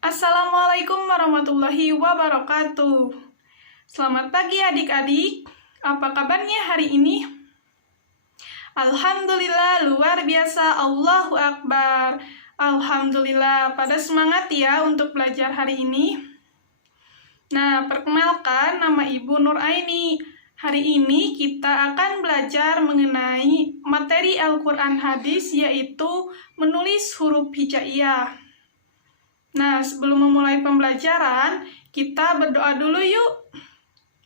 Assalamualaikum warahmatullahi wabarakatuh. Selamat pagi adik-adik. Apa kabarnya hari ini? Alhamdulillah, luar biasa. Allahu Akbar. Alhamdulillah, pada semangat ya untuk belajar hari ini. Nah, perkenalkan, nama Ibu Nur Aini. Hari ini kita akan belajar mengenai materi Al-Quran Hadis, yaitu menulis huruf hijaiyah. Nah, sebelum memulai pembelajaran, kita berdoa dulu yuk.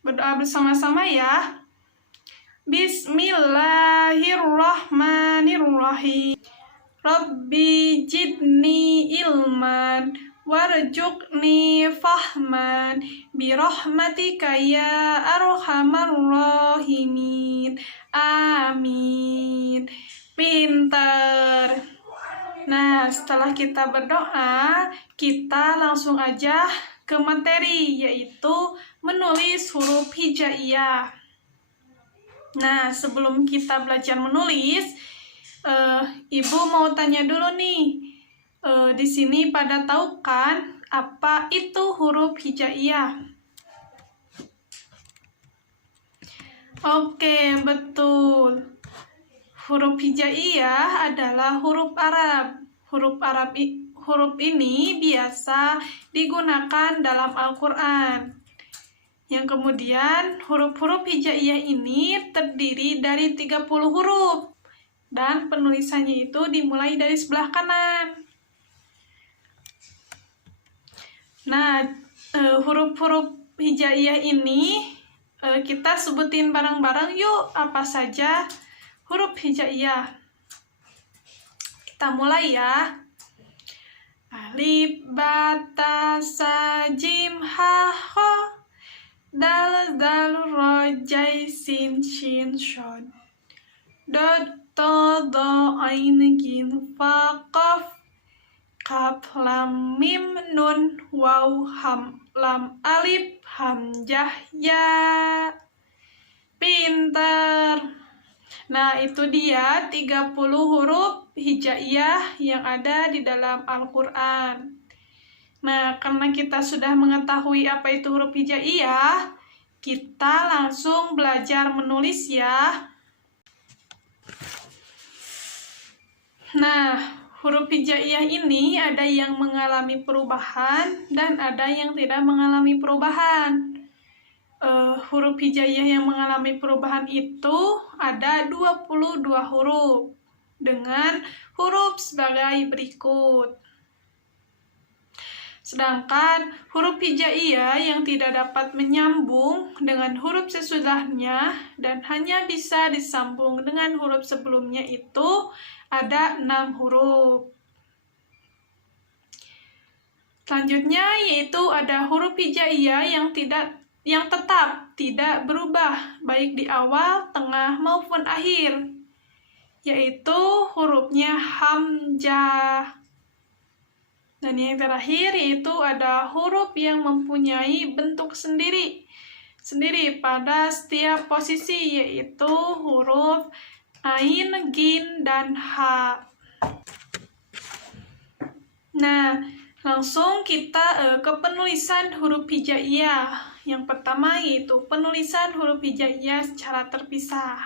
Berdoa bersama-sama ya. Bismillahirrahmanirrahim. Rabbi jidni ilman warzuqni fahman birahmatika ya arhamar rahimin. Amin. Pinter. Nah, setelah kita berdoa, kita langsung aja ke materi, yaitu menulis huruf hijaiyah. Nah, sebelum kita belajar menulis, Ibu mau tanya dulu nih, di sini pada tahu kan apa itu huruf hijaiyah? Oke, betul. Huruf hijaiyah adalah huruf Arab. Huruf ini biasa digunakan dalam Al-Quran. Yang kemudian huruf-huruf hijaiyah ini terdiri dari 30 huruf. Dan penulisannya itu dimulai dari sebelah kanan. Nah, huruf-huruf hijaiyah ini kita sebutin bareng-bareng yuk, apa saja huruf hijaiyah. Kita mulai ya. Alif, ba, ta, sa, jim, ha, kha, dal, dal, ro, jai, sin, shin, shod, dod, to, do, ain, gin, fa, qaf, kaf, lam, mim, nun, waw, ham, lam, alif, hamzah, ya. Pinter. Nah, itu dia 30 huruf hijaiyah yang ada di dalam Al-Quran. Nah, karena kita sudah mengetahui apa itu huruf hijaiyah, kita langsung belajar menulis ya. Nah, huruf hijaiyah ini ada yang mengalami perubahan dan ada yang tidak mengalami perubahan. Huruf hijaiyah yang mengalami perubahan itu ada 22 huruf dengan huruf sebagai berikut. Sedangkan huruf hijaiyah yang tidak dapat menyambung dengan huruf sesudahnya dan hanya bisa disambung dengan huruf sebelumnya itu ada 6 huruf. Selanjutnya yaitu ada huruf hijaiyah yang tetap tidak berubah baik di awal, tengah maupun akhir, yaitu hurufnya hamzah. Dan yang terakhir yaitu ada huruf yang mempunyai bentuk sendiri pada setiap posisi, yaitu huruf ain, gin, dan ha. Nah, langsung kita ke penulisan huruf hijaiyah. Yang pertama yaitu penulisan huruf hijaiyah secara terpisah.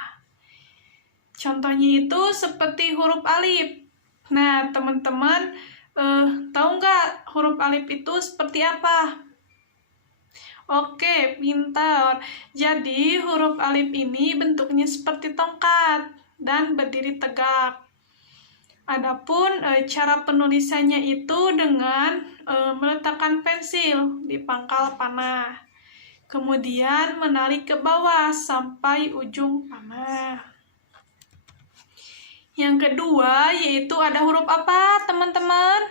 Contohnya itu seperti huruf alif. Nah, teman-teman tahu nggak huruf alif itu seperti apa? Oke, pintar. Jadi huruf alif ini bentuknya seperti tongkat dan berdiri tegak. Adapun cara penulisannya itu dengan meletakkan pensil di pangkal panah. Kemudian menarik ke bawah sampai ujung panah. Yang kedua yaitu ada huruf apa, teman-teman?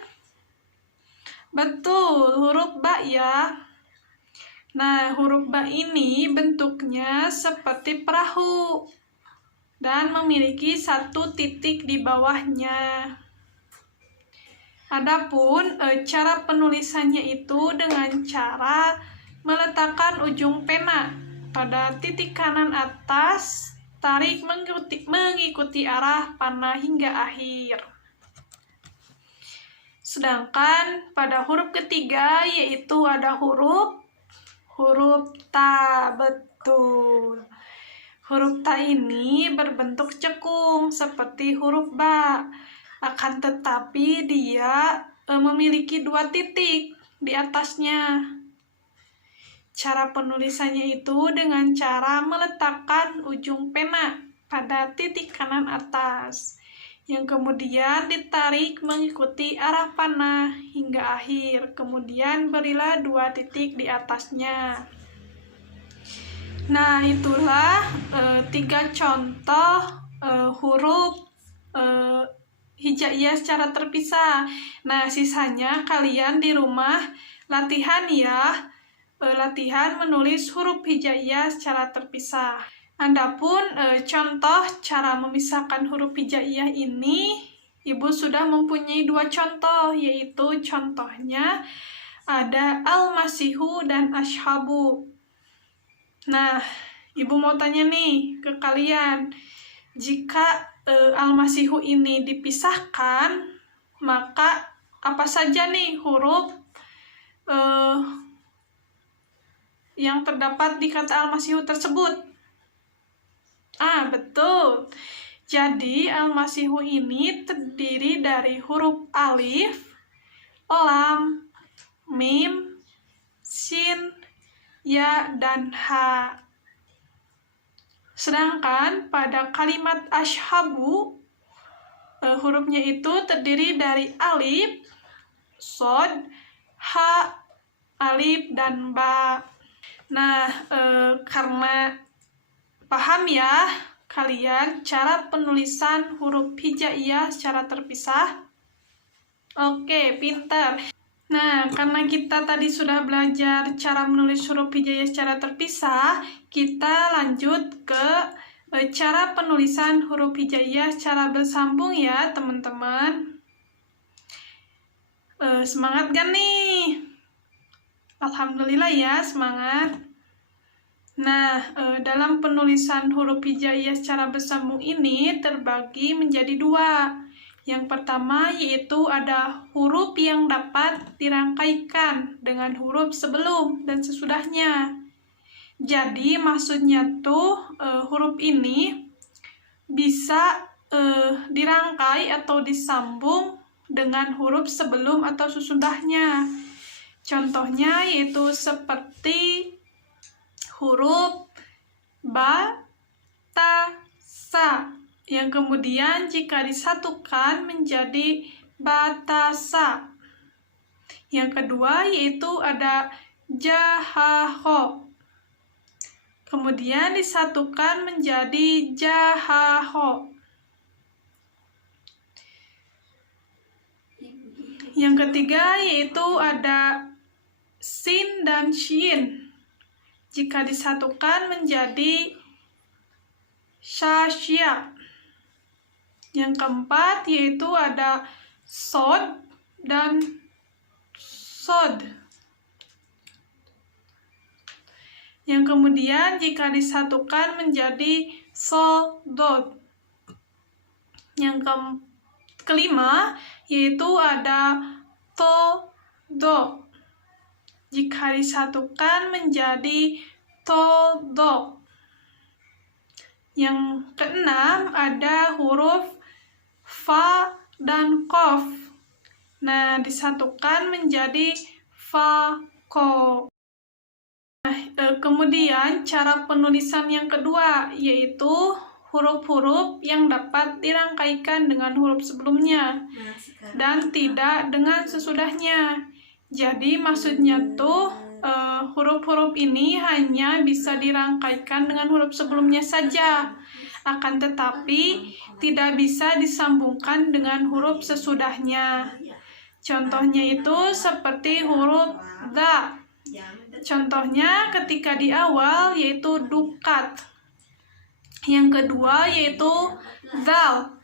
Betul, huruf ba ya. Nah, huruf ba ini bentuknya seperti perahu dan memiliki satu titik di bawahnya. Adapun cara penulisannya itu dengan cara meletakkan ujung pena pada titik kanan atas, tarik mengikuti arah panah hingga akhir. Sedangkan pada huruf ketiga yaitu ada huruf ta. Betul. Huruf ta ini berbentuk cekung seperti huruf ba. Akan tetapi dia memiliki 2 titik di atasnya. Cara penulisannya itu dengan cara meletakkan ujung pena pada titik kanan atas, yang kemudian ditarik mengikuti arah panah hingga akhir. Kemudian berilah 2 titik di atasnya. Nah, itulah 3 contoh huruf hijaiyah secara terpisah. Nah, sisanya kalian di rumah latihan ya, latihan menulis huruf hijaiyah secara terpisah. Adapun contoh cara memisahkan huruf hijaiyah ini, Ibu sudah mempunyai 2 contoh, yaitu contohnya ada al-masihu dan ashabu. Nah, Ibu mau tanya nih ke kalian, jika al-masihu ini dipisahkan, maka apa saja nih huruf yang terdapat di kata al-masihu tersebut? Betul. Jadi al-masihu ini terdiri dari huruf alif, lam, mim, sin, ya, dan ha. Sedangkan pada kalimat ashabu, hurufnya itu terdiri dari alif, sod, ha, alif, dan ba. Nah, karena paham ya kalian cara penulisan huruf hijaiyah secara terpisah? Oke, pintar. Nah, karena kita tadi sudah belajar cara menulis huruf hijaiyah secara terpisah, kita lanjut ke cara penulisan huruf hijaiyah secara bersambung ya, teman-teman. Semangat kan nih? Alhamdulillah ya, semangat. Nah, dalam penulisan huruf hijaiyah secara bersambung ini terbagi menjadi 2. Yang pertama yaitu ada huruf yang dapat dirangkaikan dengan huruf sebelum dan sesudahnya. Jadi maksudnya tuh huruf ini bisa dirangkai atau disambung dengan huruf sebelum atau sesudahnya. Contohnya yaitu seperti huruf ba, ta, sa, yang kemudian jika disatukan menjadi batasa. Yang kedua yaitu ada jahaho, kemudian disatukan menjadi jahaho. Yang ketiga yaitu ada sin dan shin, jika disatukan menjadi syasya. Yang keempat yaitu ada sod dan sod, yang kemudian jika disatukan menjadi sodod. Yang kelima yaitu ada to, do, jika disatukan menjadi todo. Yang keenam ada huruf fa dan kof. Nah, disatukan menjadi fa, ko. Nah, kemudian cara penulisan yang kedua yaitu huruf-huruf yang dapat dirangkaikan dengan huruf sebelumnya dan tidak dengan sesudahnya. Jadi maksudnya tuh huruf-huruf ini hanya bisa dirangkaikan dengan huruf sebelumnya saja, akan tetapi tidak bisa disambungkan dengan huruf sesudahnya. Contohnya itu seperti huruf da. Contohnya ketika di awal yaitu dukat. Yang kedua yaitu zal,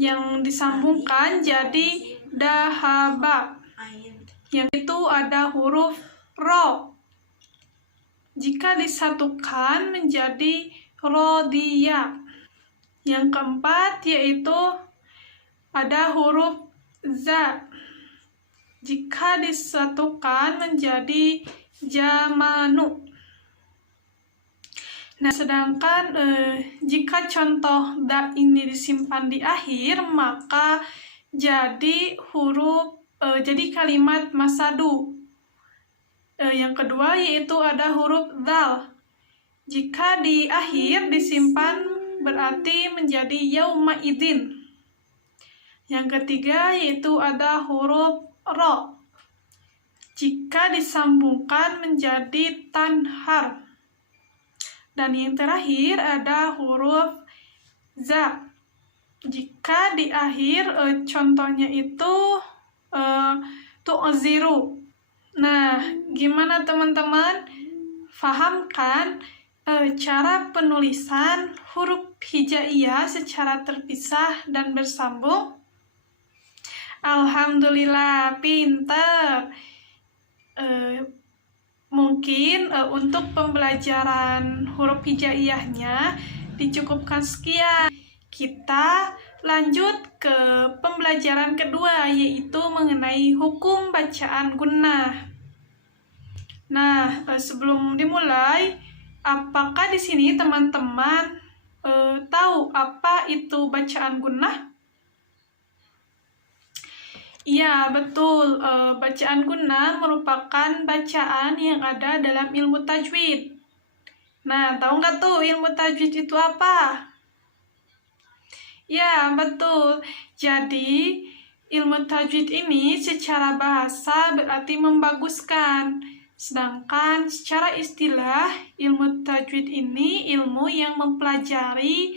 yang disambungkan jadi dahaba. Yang itu ada huruf ro, jika disatukan menjadi rodia. Yang keempat yaitu ada huruf za, jika disatukan menjadi jamanu. Nah, sedangkan jika contoh da ini disimpan di akhir, maka jadi jadi kalimat masadu. Yang kedua yaitu ada huruf dzal. Jika di akhir disimpan berarti menjadi yauma idin. Yang ketiga yaitu ada huruf ro. Jika disambungkan menjadi tanhar. Dan yang terakhir ada huruf za. Jika di akhir contohnya itu tu'ziru. Nah, gimana teman-teman? Faham kan cara penulisan huruf hijaiyah secara terpisah dan bersambung? Alhamdulillah, pintar. Mungkin untuk pembelajaran huruf hijaiyahnya dicukupkan sekian. Kita lanjut ke pembelajaran kedua, yaitu mengenai hukum bacaan gunnah. Nah, sebelum dimulai, apakah di sini teman-teman tahu apa itu bacaan gunnah? Iya, betul. Bacaan gunnah merupakan bacaan yang ada dalam ilmu tajwid. Nah, tahu nggak tuh ilmu tajwid itu apa? Ya, betul. Jadi, ilmu tajwid ini secara bahasa berarti membaguskan. Sedangkan secara istilah, ilmu tajwid ini ilmu yang mempelajari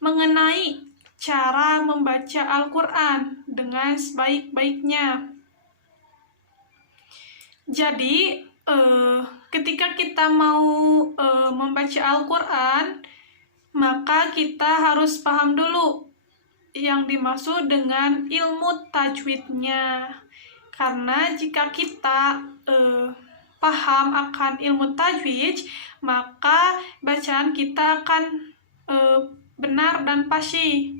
mengenai cara membaca Al-Quran dengan sebaik-baiknya. Jadi, ketika kita mau membaca Al-Quran, maka kita harus paham dulu yang dimaksud dengan ilmu tajwidnya. Karena jika kita paham akan ilmu tajwid, maka bacaan kita akan benar dan pasti.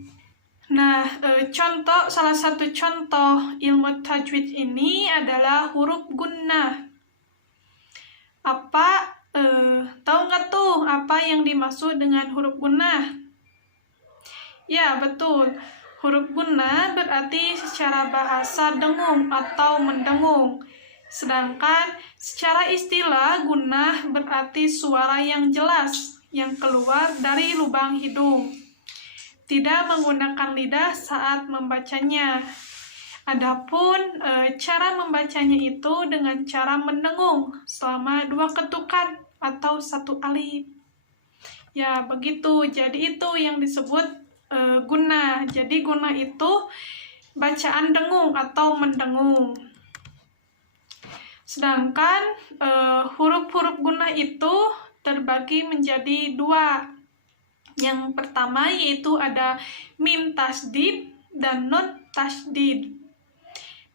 Nah, salah satu contoh ilmu tajwid ini adalah huruf gunnah. Tahu nggak tuh apa yang dimaksud dengan huruf gunnah? Ya, betul. Huruf gunnah berarti secara bahasa dengung atau mendengung. Sedangkan secara istilah gunnah berarti suara yang jelas yang keluar dari lubang hidung. Tidak menggunakan lidah saat membacanya. Adapun cara membacanya itu dengan cara mendengung selama 2 ketukan atau 1 alif. Ya, begitu. Jadi itu yang disebut gunnah. Jadi gunnah itu bacaan dengung atau mendengung. Sedangkan huruf-huruf gunnah itu terbagi menjadi 2. Yang pertama yaitu ada mim tasdid dan nun tasdid.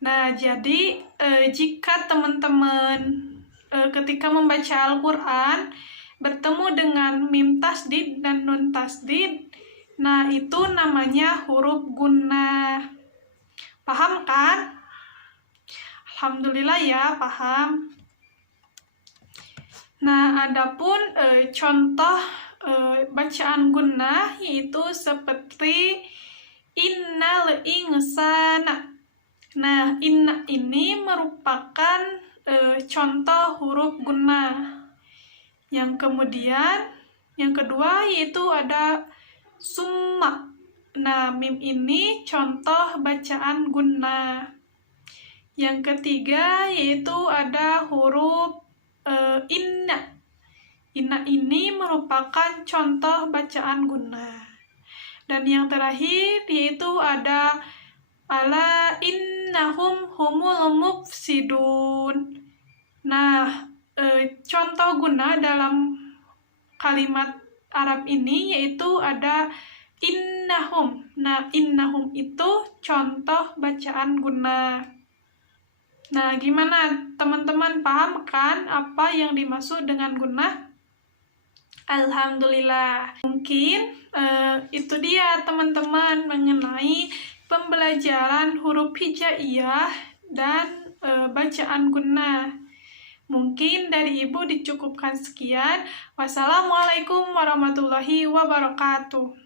Nah, jadi jika teman-teman ketika membaca Al-Quran bertemu dengan mim tasdid dan nun tasdid, nah itu namanya huruf gunnah. Paham kan? Alhamdulillah ya, paham. Nah, adapun contoh bacaan gunnah yaitu seperti innal insana. Nah, inna ini merupakan contoh huruf gunnah. Yang kedua yaitu ada summa. Nah, mim ini contoh bacaan gunnah. Yang ketiga yaitu ada huruf inna. Inna ini merupakan contoh bacaan gunnah. Dan yang terakhir yaitu ada ala innahum humul mufsidun. Nah, contoh gunnah dalam kalimat Arab ini yaitu ada innahum. Nah, innahum itu contoh bacaan gunnah. Nah, gimana teman-teman, paham kan apa yang dimaksud dengan gunnah? Alhamdulillah. Mungkin itu dia teman-teman mengenai pembelajaran huruf hijaiyah dan bacaan gunnah. Mungkin dari Ibu dicukupkan sekian. Wassalamualaikum warahmatullahi wabarakatuh.